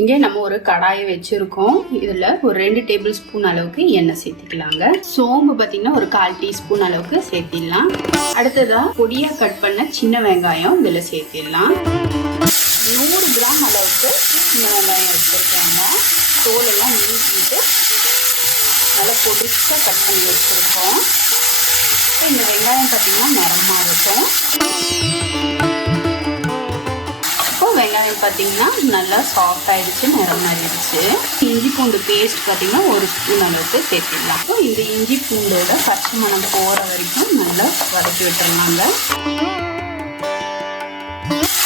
இங்கே நம்ம ஒரு கடாயை வச்சிருக்கோம். இதுல ஒரு 2 டேபிள் ஸ்பூன் அளவுக்கு எண்ணெய் சேர்த்துக்கலாங்க. சோம்பு பார்த்தீங்கன்னா ஒரு 1/4 டீஸ்பூன் அளவுக்கு சேர்த்திடலாம். அடுத்ததா பொடியா கட் பண்ண சின்ன வெங்காயம் இதுல சேர்த்திடலாம். 100 கிராம் அளவுக்கு சின்ன வெங்காயம் வச்சிருக்காங்க. தோல் எல்லாம் நீக்கிட்டு நல்லா பொடிச்சா கட் பண்ணி வச்சிருக்கோம். இந்த வெங்காயம் பார்த்தீங்கன்னா நிறமா இருக்கும். வெங்காயம் பார்த்தீங்கன்னா நல்லா சாஃப்ட் ஆயிடுச்சு, நிறம் மாறிடுச்சு. இஞ்சி பூண்டு பேஸ்ட் பார்த்தீங்கன்னா 1 ஸ்பூன் அளவுக்கு சேர்த்திடலாம். இப்போ இந்த இஞ்சி பூண்டோட பச்சை மணம் போகிற வரைக்கும் நல்லா வதக்கி விட்டுருலாங்க.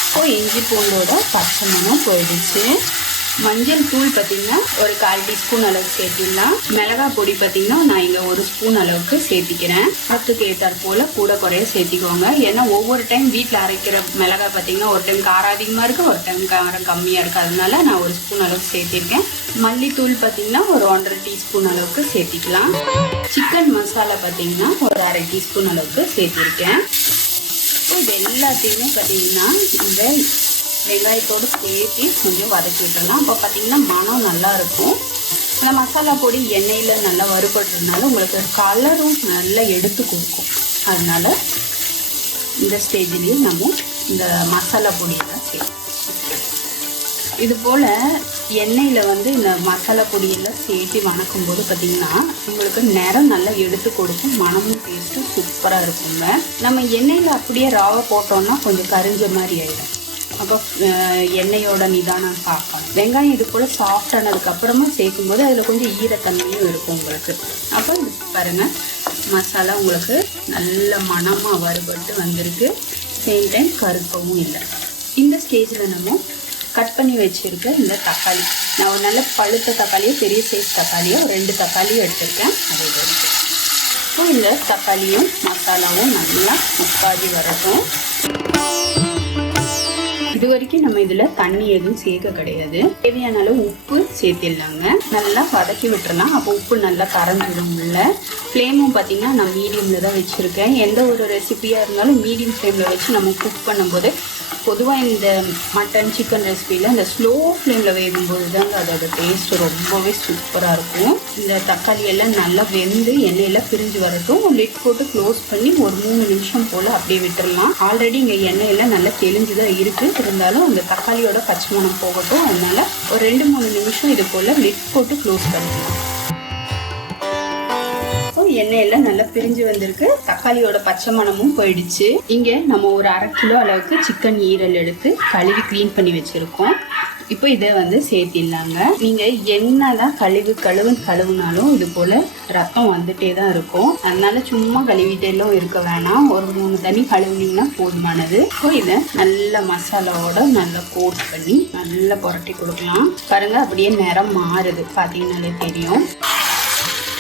இப்போ இஞ்சி பூண்டோட பச்சை மணம் போயிடுச்சு. மஞ்சள் தூள் பார்த்தீங்கன்னா ஒரு 1/4 டீஸ்பூன் அளவுக்கு சேர்த்திடலாம். மிளகாய் பொடி பார்த்தீங்கன்னா நான் இங்கே 1 ஸ்பூன் அளவுக்கு சேர்த்திக்கிறேன். காரத்துக்கு ஏற்றாற் போல் கூட குறைய சேர்த்திக்கோங்க. ஏன்னா ஒவ்வொரு டைம் வீட்டில் அரைக்கிற மிளகாய் பார்த்தீங்கன்னா ஒரு டைம் காரம் அதிகமாக இருக்குது, ஒரு டைம் காரம் கம்மியாக இருக்குது. அதனால நான் 1 ஸ்பூன் அளவுக்கு சேர்த்திருக்கேன். மல்லித்தூள் பார்த்தீங்கன்னா ஒரு 1/2 டீஸ்பூன் அளவுக்கு சேர்த்திக்கலாம். சிக்கன் மசாலா பார்த்தீங்கன்னா ஒரு 1/2 டீஸ்பூன் அளவுக்கு சேர்த்திருக்கேன். இது எல்லாத்தையுமே பார்த்தீங்கன்னா இந்த வெங்காயத்தோடு சேர்த்து கொஞ்சம் வதக்கி விட்டுடலாம். அப்போ பார்த்தீங்கன்னா மனம் நல்லா இருக்கும். இந்த மசாலா பொடி எண்ணெயில் நல்லா வறுபடுறதுனால உங்களுக்கு கலரும் நல்லா எடுத்து கொடுக்கும். அதனால இந்த ஸ்டேஜ்லேயே நம்ம இந்த மசாலா பொடியெல்லாம் சேர்த்து இது போல் எண்ணெயில் இந்த மசாலா பொடியெல்லாம் சேர்த்து வணக்கும் போது பார்த்திங்கன்னா உங்களுக்கு நிறம் நல்லா எடுத்து கொடுக்கும். மனமும் டேஸ்ட்டும் சூப்பராக இருக்குங்க. நம்ம எண்ணெயில் அப்படியே ராவை போட்டோம்னா கொஞ்சம் கரிஞ்ச மாதிரி ஆகிடும். அப்போ எண்ணெயோட நிதானம் பார்க்கணும். வெங்காயம் இது போல் சாஃப்டானதுக்கப்புறமா சேர்க்கும்போது அதில் கொஞ்சம் ஈரத்தன்மையும் இருக்கும் உங்களுக்கு. அப்போ பாருங்கள், மசாலா உங்களுக்கு நல்ல மணமாக வறுபட்டு வந்திருக்கு. சேம் டைம் கருக்கவும் இல்லை. இந்த ஸ்டேஜில் நம்ம கட் பண்ணி வச்சுருக்க இந்த தக்காளி, நான் ஒரு நல்ல பழுத்த தக்காளியோ பெரிய சைஸ் தக்காளியோ 2 தக்காளியும் எடுத்துருக்கேன். அதை எடுத்து இப்போ இந்த தக்காளியும் மசாலாவும் நல்லா முக்காடி வரட்டும். இது வரைக்கும் நம்ம இதில் தண்ணி எதுவும் சேர்க்க கிடையாது. தேவையான அளவு உப்பு சேர்த்திடலாங்க. நல்லா வதக்கி விட்டுறலாம். அப்போ உப்பு நல்லா கரைஞ்சிடும். உள்ள ஃப்ளேமும் பார்த்தீங்கன்னா நான் மீடியமில் தான் வச்சுருக்கேன். எந்த ஒரு ரெசிபியாக இருந்தாலும் மீடியம் ஃப்ளேமில் வச்சு நம்ம குக் பண்ணும்போது, பொதுவாக இந்த மட்டன் சிக்கன் ரெசிபியில் இந்த ஸ்லோ ஃப்ளேமில் வேகும்போது தாங்க அதோட டேஸ்ட் ரொம்பவே சூப்பராக இருக்கும். இந்த தக்காளி எல்லாம் நல்லா வெந்து எண்ணெயெல்லாம் பிரிஞ்சு வரட்டும். லிட் போட்டு க்ளோஸ் பண்ணி ஒரு 3 நிமிஷம் போல் அப்படியே விட்டுடலாம். ஆல்ரெடி இங்கே எண்ணெயெல்லாம் நல்லா தெளிஞ்சு தான் இருக்குது. இருந்தாலும் அந்த தக்காளியோட பச்சை மணம் போகட்டும். அதனால ஒரு 2-3 நிமிஷம் இது போல் லிட் போட்டு க்ளோஸ் பண்ணிடலாம். எண்ணெயெல்லாம் நல்லா பிரிஞ்சு வந்திருக்கு. தக்காளியோட பச்சை மணமும் போயிடுச்சு. இங்கே நம்ம ஒரு 1/2 கிலோ அளவுக்கு சிக்கன் ஈரல் எடுத்து கழுவி க்ளீன் பண்ணி வச்சுருக்கோம். இப்போ இதை சேர்த்திடலாங்க. நீங்கள் என்னதான் கழுவுனாலும் இது போல் ரத்தம் வந்துட்டே தான் இருக்கும். அதனால சும்மா கழுவிட்டேலாம் இருக்க வேணாம். ஒரு 3 தண்ணி கழுவுனீங்கன்னா போதுமானது. இப்போ இதை நல்ல மசாலாவோட நல்லா கோட் பண்ணி நல்லா புரட்டி கொடுக்கலாம். பாருங்கள், அப்படியே நிறம் மாறுது, பார்த்தீங்கன்னாலே தெரியும்.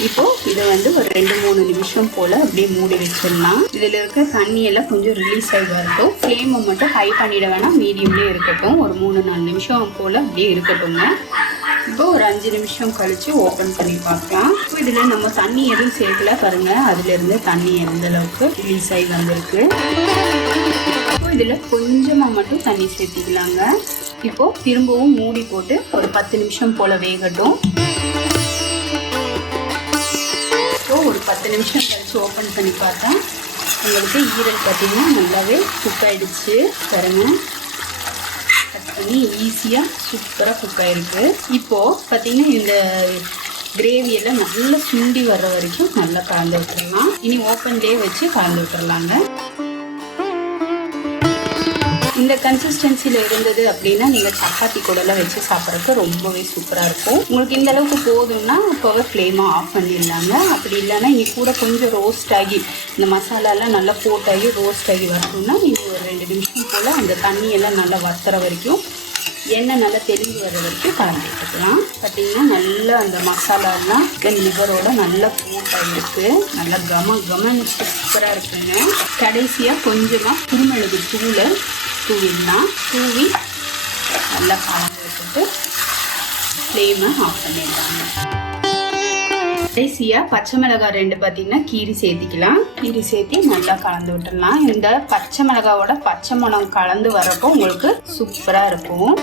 இப்போ இதை ஒரு 2-3 நிமிஷம் போல் அப்படியே மூடி வச்சிடலாம். இதில் இருக்க தண்ணியெல்லாம் கொஞ்சம் ரிலீஸ் ஆகி வரட்டும். ஃப்ளேமை மட்டும் ஹை பண்ணிட வேணாம், மீடியம்லேயே இருக்கட்டும். ஒரு 3-4 நிமிஷம் போல் அப்படியே இருக்கட்டுங்க. இப்போ ஒரு 5 நிமிஷம் கழித்து ஓப்பன் பண்ணி பார்க்கலாம். இப்போ இதில் நம்ம தண்ணி எதுவும் சேர்க்கல. பாருங்கள், அதுலேருந்து தண்ணி எந்த அளவுக்கு ரிலீஸ் ஆகி வந்திருக்கு. இப்போ இதில் கொஞ்சமாக மட்டும் தண்ணி சேர்த்திக்கலாங்க. இப்போது திரும்பவும் மூடி போட்டு ஒரு 10 நிமிஷம் போல் வேகட்டும். ஒரு 10 நிமிஷம் கழிச்சு ஓப்பன் பண்ணி பார்த்தா உங்களுக்கு ஈரல் பார்த்தீங்கன்னா நல்லாவே குக் ஆகிடுச்சு. பாருங்க, கட் பண்ணி ஈஸியாக சூப்பராக குக் ஆகிருக்கு. இப்போது பார்த்தீங்கன்னா இந்த கிரேவியெல்லாம் நல்லா சுண்டி வர்ற வரைக்கும் நல்லா கலந்து விட்டுடலாம். இனி ஓப்பன்லேயே வச்சு கலந்து விட்டுறலாங்க. இந்த கன்சிஸ்டன்சியில் இருந்தது அப்படின்னா நீங்கள் சப்பாத்தி கூடலாம் வச்சு சாப்பிட்றதுக்கு ரொம்பவே சூப்பராக இருக்கும். உங்களுக்கு இந்த அளவுக்கு போதும்னா இப்போவே ஃப்ளேமை ஆஃப் பண்ணிடலாங்க. அப்படி இல்லைன்னா இனி கூட கொஞ்சம் ரோஸ்ட் ஆகி இந்த மசாலாலாம் நல்லா போட்டாகி ரோஸ்ட் ஆகி வரணும்னா நீங்கள் ஒரு 2 நிமிஷம் போல் அந்த தண்ணியெல்லாம் நல்லா வத்துற வரைக்கும், எண்ணெய் நல்லா தெளிஞ்சு வர வரைக்கும் கலந்து எடுத்துக்கலாம். பார்த்தீங்கன்னா நல்லா அந்த மசாலாலாம் சிக்கன் லிவரோட நல்லா போட்டாகிருக்கு. நல்லா கமன்னு சூப்பராக இருக்குங்க. கடைசியாக கொஞ்சமாக குருமிளகு தூளை தூவிடலாம். தூவி நல்லா கலந்து விட்டுட்டு ஃப்ளேமை ஆஃப் பண்ணிடலாங்க. கடைசியாக பச்சை மிளகாய் 2 பார்த்தீங்கன்னா கீரி சேர்த்திக்கலாம். கீரி சேர்த்தி நல்லா கலந்து விட்டுடலாம். இந்த பச்சை மிளகாவோட பச்சை மணம் கலந்து வரப்போ உங்களுக்கு சூப்பராக இருக்கும்.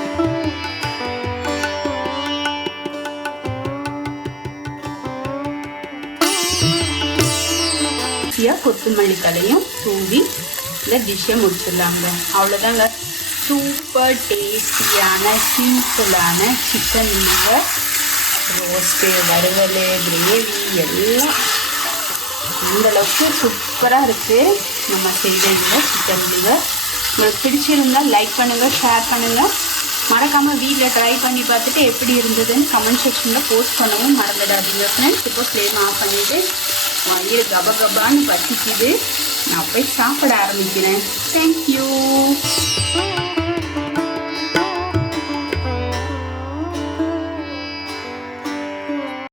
கடைசியாக கொத்தமல்லி தலையும் தூவி இந்த டிஷ்ஷை முடிச்சிடலாங்க. அவ்வளோதாங்க. சூப்பர் டேஸ்டியான சிம்பிளான சிக்கன் லிவர் ரோஸ்ட்டு, வறுவல், கிரேவி எல்லாம் அந்தளவுக்கு சூப்பராக இருக்குது நம்ம செய்த இந்த சிக்கன் லிவர். உங்களுக்கு பிடிச்சிருந்தால் லைக் பண்ணுங்கள், ஷேர் பண்ணுங்கள். மறக்காமல் வீட்டில் ட்ரை பண்ணி பார்த்துட்டு எப்படி இருந்ததுன்னு கமெண்ட் செக்ஷனில் போஸ்ட் பண்ணவும் மறந்துடாதீங்க ஃப்ரெண்ட்ஸ். இப்போ ஃப்ளேம் ஆஃப் பண்ணிவிட்டு வயிறு கபகபான்னு பசிக்குது. நான் போய் சாப்பிட ஆரம்பிக்கிறேன். தேங்க்யூ.